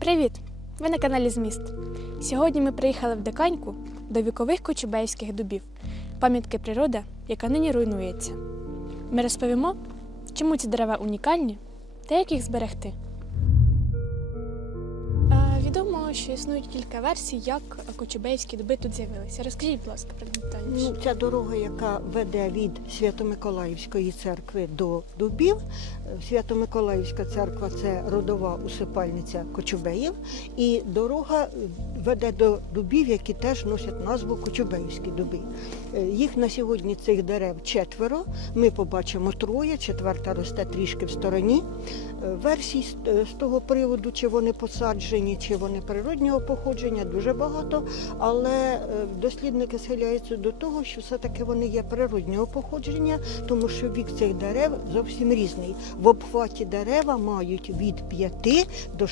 Привіт! Ви на каналі Зміст. Сьогодні ми приїхали в Диканьку до вікових кочубеївських дубів, пам'ятки природи, яка нині руйнується. Ми розповімо, чому ці дерева унікальні та як їх зберегти. Відомо, що існують кілька версій, як кочубеївські дуби тут з'явилися. Розкажіть, будь ласка, про детальніше. Ну, ця дорога, яка веде від Свято-Миколаївської церкви до Дубів. Свято-Миколаївська церква це родова усипальниця Кочубеїв. І дорога веде до дубів, які теж носять назву Кочубеївські дуби. Е, Їх на сьогодні цих дерев четверо. Ми побачимо троє, четверта росте трішки в стороні. Е, Версій е, з того приводу, чи вони посаджені, чи вони природнього походження, дуже багато. Але е, дослідники схиляються до того, що все-таки вони є природнього походження, тому що вік цих дерев зовсім різний. В обхваті дерева мають від 5 до